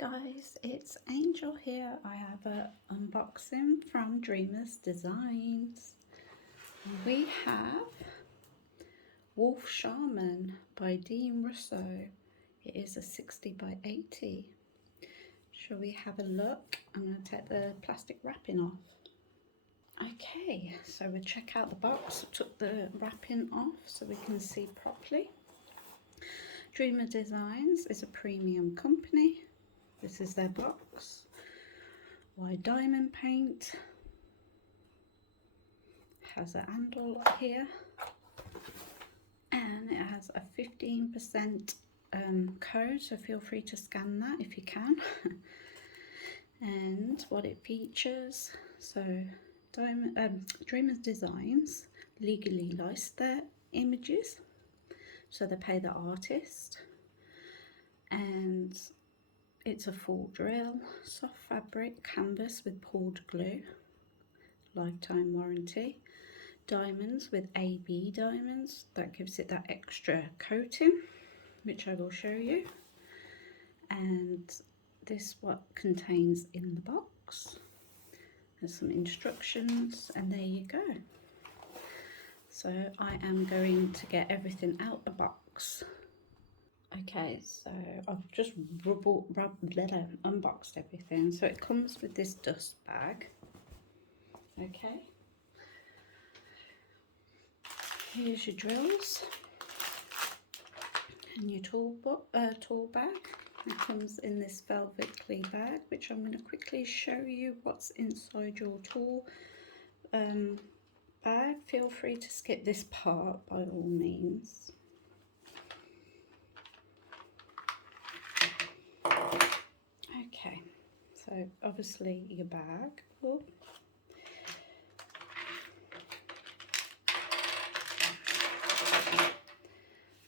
guys, it's Angel here. I have an unboxing from Dreamers Designs. We have Wolf Shaman by Russo. It is a 60 by 80. Shall we have a look? I'm going to take the plastic wrapping off. Okay, so we'll check out the box. I took the wrapping off so we can see properly. Dreamer Designs is a premium company. This is their box. White diamond paint. Has a handle here. And it has a 15% code, so feel free to scan that if you can. And what it features, so Dreamers Designs legally license their images, so they pay the artist, and it's a full drill, soft fabric canvas with poured glue, lifetime warranty, diamonds with AB diamonds, that gives it that extra coating, which I will show you. And this what contains in the box. There's some instructions, and there you go. So I am going to get everything out the box. Okay, so I've just unboxed everything. So it comes with this dust bag. Okay. Here's your drills and your tool bag. It comes in this velvet clay bag, which I'm going to quickly show you what's inside your tool bag. Feel free to skip this part by all means. Okay, so obviously your bag. Ooh.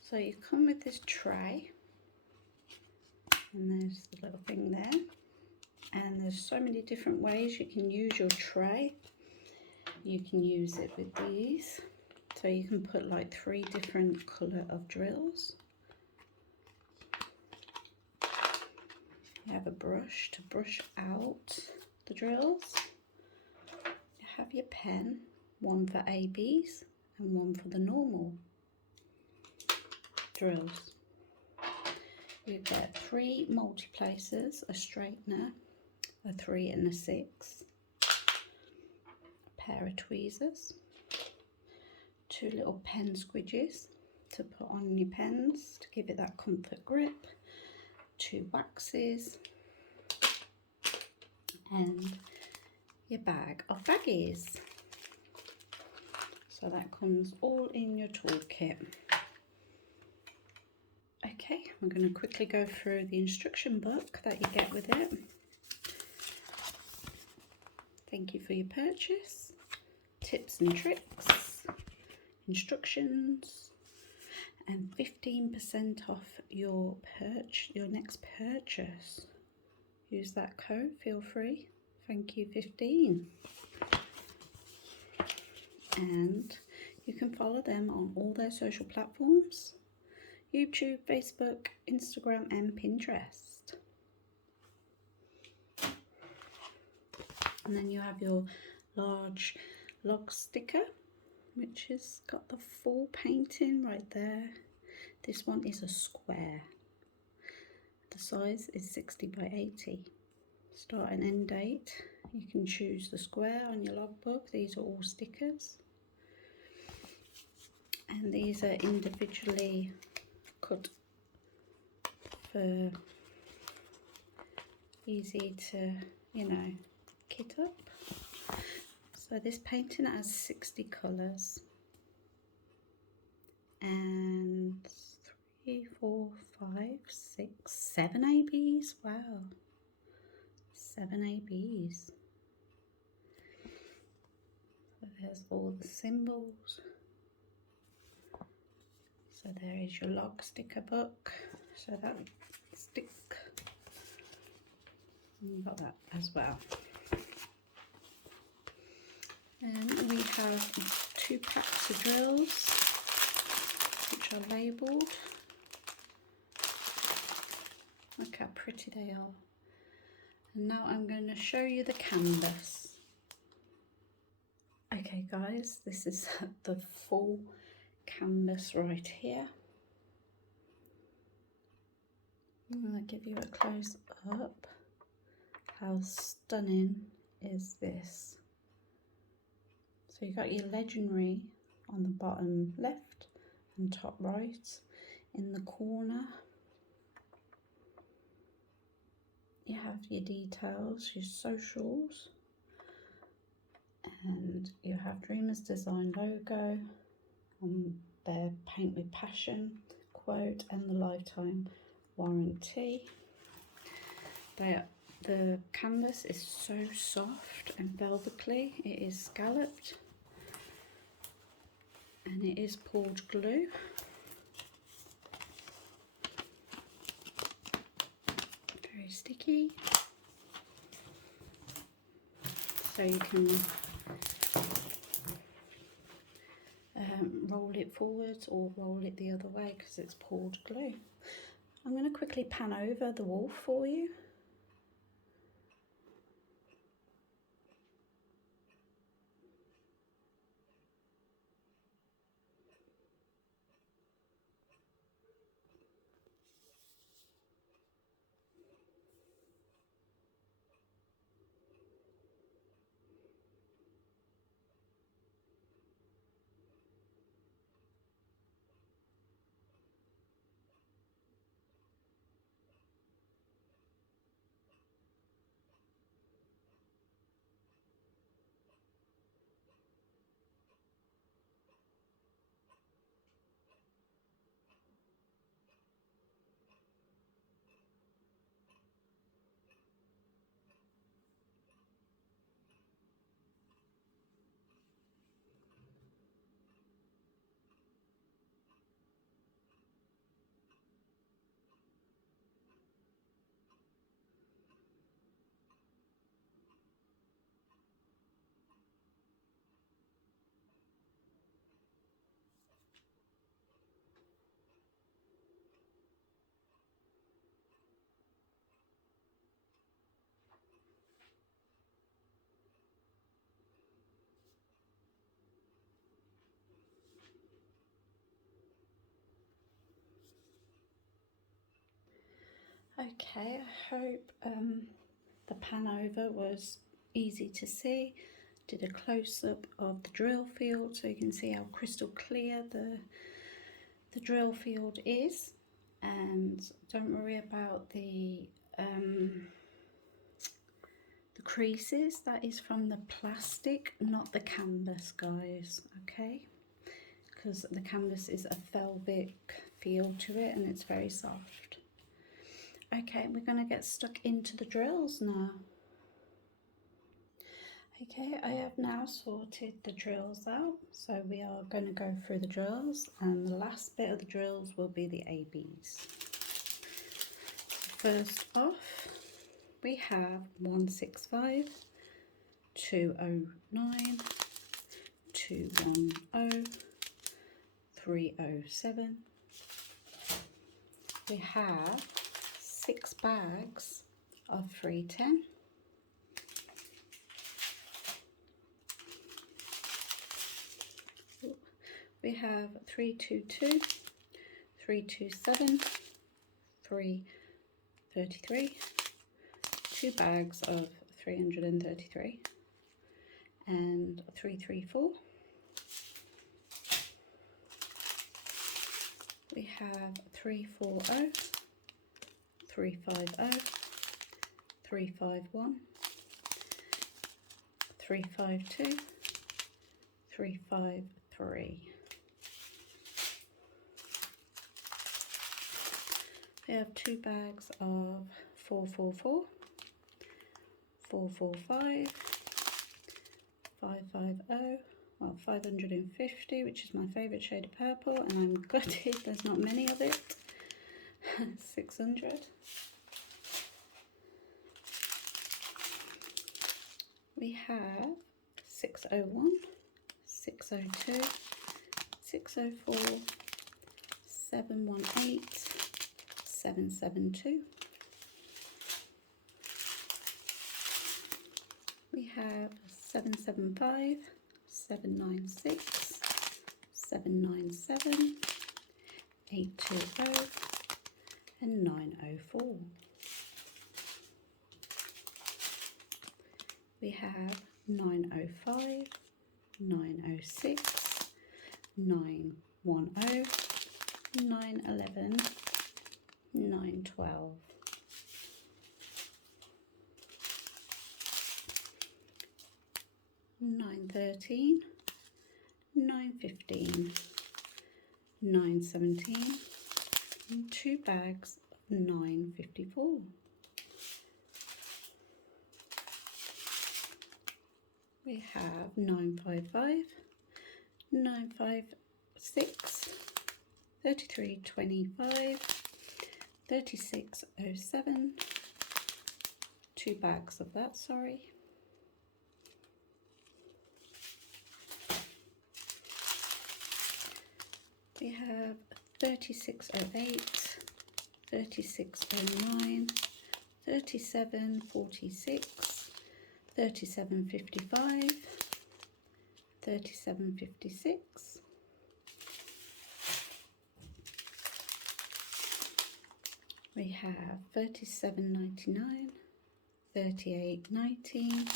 So you come with this tray, and there's the little thing there, and there's so many different ways you can use your tray. You can use it with these, so you can put like 3 different colour of drills. You have a brush to brush out the drills. You have your pen, one for ABs and one for the normal drills. You get 3 multiplacers, a straightener, a 3 and a 6, a pair of tweezers, 2 little pen squidges to put on your pens to give it that comfort grip, 2 waxes, and your bag of baggies. So that comes all in your toolkit. Okay, I'm going to quickly go through the instruction book that you get with it. Thank you for your purchase. Tips and tricks, instructions, and 15% off your next purchase. Use that code, feel free. Thank you 15. And you can follow them on all their social platforms: YouTube, Facebook, Instagram, and Pinterest. And then you have your large log sticker, which has got the full painting right there. This one is a square. The size is 60 by 80. Start and end date. You can choose the square on your logbook. These are all stickers. And these are individually cut for easy to, kit up. So this painting has 60 colours and 3, 4, 5, 6, 7 ABs. Wow, 7 ABs. So there's all the symbols. So there is your log sticker book. So that stick, and you've got that as well. And we have 2 packs of drills, which are labelled. Look how pretty they are. And now I'm going to show you the canvas. Okay guys, this is the full canvas right here. I'm going to give you a close up. How stunning is this? So you got your legendary on the bottom left and top right. In the corner you have your details, your socials, and you have Dreamers Design logo, their paint with passion quote, and the lifetime warranty. The canvas is so soft and velvety. It is scalloped and it is poured glue. Very sticky. So you can roll it forwards or roll it the other way because it's poured glue. I'm going to quickly pan over the wolf for you. Okay, I hope the pan over was easy to see. Did a close-up of the drill field so you can see how crystal clear the drill field is. And don't worry about the creases. That is from the plastic, not the canvas, guys, okay? Because the canvas is a velvet feel to it and it's very soft. Okay, we're going to get stuck into the drills now. Okay, I have now sorted the drills out, so we are going to go through the drills, and the last bit of the drills will be the ABs. First off, we have 165, 209, 210, 307. We have 6 bags of 310. We have 322, 327, 333, 2 bags of 333, and 334. We have 340, 350, 351, 352, 353. We have 2 bags of 444, 445, 550, well 550, which is my favourite shade of purple, and I'm gutted there's not many of it. 600. We have 601, 602, 604, 718, 772. have 775, 796, 797, 820 and 904. We have 905, 906, 910, 911, 912. Nine 13, 9 15, 9 17, and 2 bags of 954. We have 955, 956, 3325, 3607, 2 bags of that, sorry. We have 3608, 3609, 3746, 3755, 3756. We have 3799, 3819,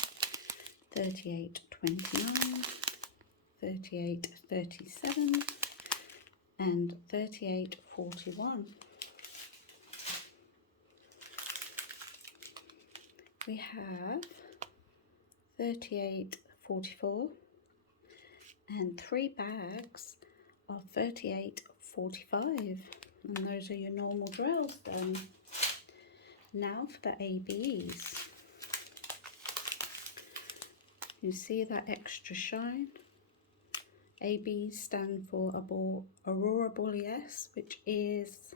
3829, 3837 and 3841. We have 3844 and 3 bags of 3845, and those are your normal drills done. Now for the ABs. You see that extra shine? ABs stand for Aurora Borealis, which is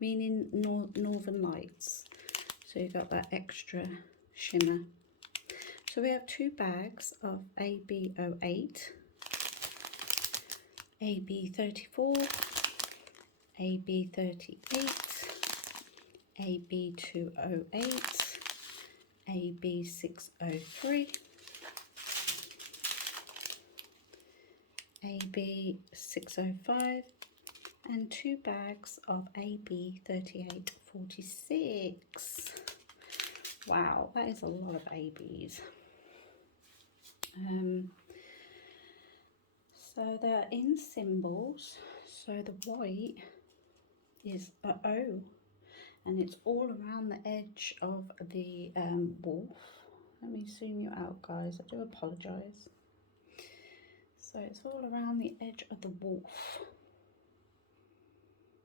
meaning northern lights. So you've got that extra shimmer. So we have 2 bags of AB08, AB34, AB38, AB208, AB603, AB605 and 2 bags of AB3846. Wow, that is a lot of ABs. So they're in symbols. So the white is a O, and it's all around the edge of the wolf. Let me zoom you out, guys. I do apologise. So it's all around the edge of the wolf,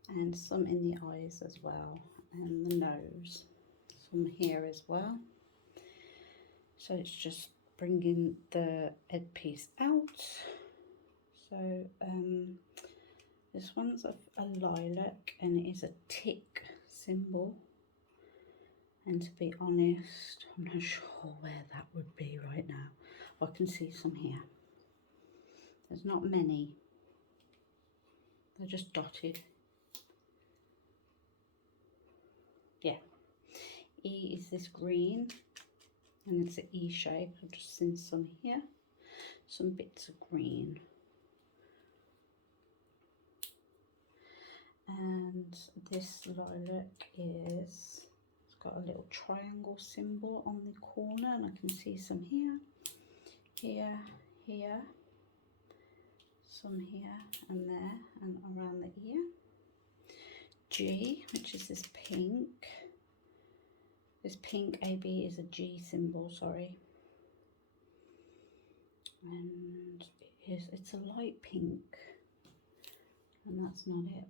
and some in the eyes as well, and the nose, some here as well. So it's just bringing the head piece out. So this one's a lilac, and it is a tick symbol, and to be honest, I'm not sure where that would be right now. I can see some here. There's not many, they're just dotted. Yeah, E is this green, and it's an E shape. I've just seen some here, some bits of green. And this lilac it's got a little triangle symbol on the corner, and I can see some here, here, here, some here and there, and around the ear. G, which is this pink. This pink AB is a G symbol, sorry. And it's a light pink, and that's not it.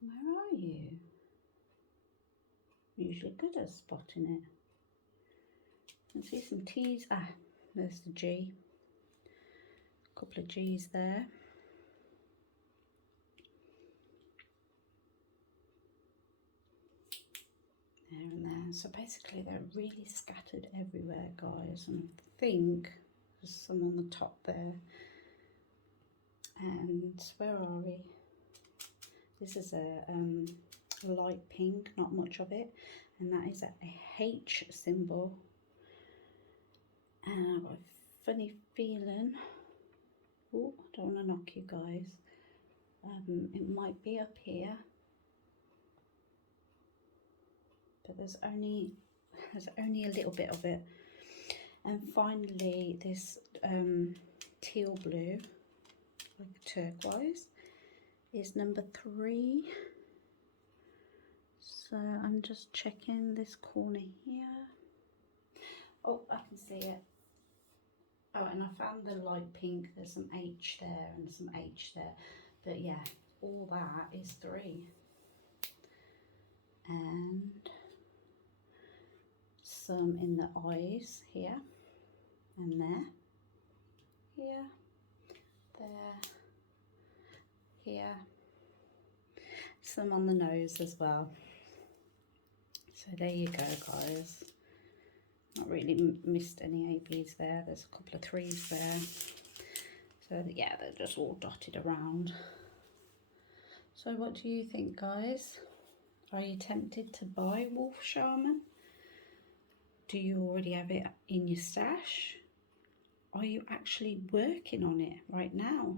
Where are you? I'm usually good at spotting it. I can see some T's. Ah, there's the G. A couple of G's there. There and there. So basically they're really scattered everywhere, guys. And I think there's some on the top there. And where are we? This is a light pink, not much of it, and that is a H symbol. And I've got a funny feeling, oh, I don't want to knock you guys, it might be up here, but there's only a little bit of it. And finally this teal blue, like turquoise, is number 3. So I'm just checking this corner here. Oh, I can see it. Oh, and I found the light pink. There's some H there and some H there. But yeah, all that is 3. And some in the eyes here and there. Here, there, here. Some on the nose as well. So there you go, guys. Not really missed any ABs there. There's a couple of 3s there. So yeah, they're just all dotted around. So what do you think, guys? Are you tempted to buy Wolf Shaman? Do you already have it in your stash? Are you actually working on it right now?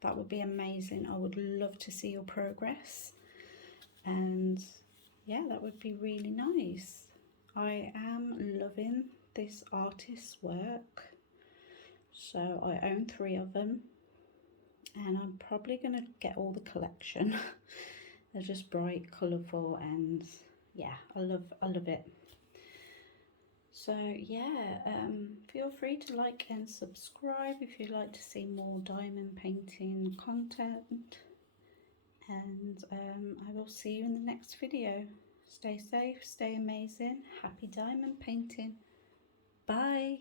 That would be amazing. I would love to see your progress. And yeah, that would be really nice. I am loving this artist's work. So I own 3 of them. And I'm probably going to get all the collection. They're just bright, colourful, and yeah, I love it. So yeah, feel free to like and subscribe if you'd like to see more diamond painting content. And I will see you in the next video. Stay safe, stay amazing, happy diamond painting. Bye.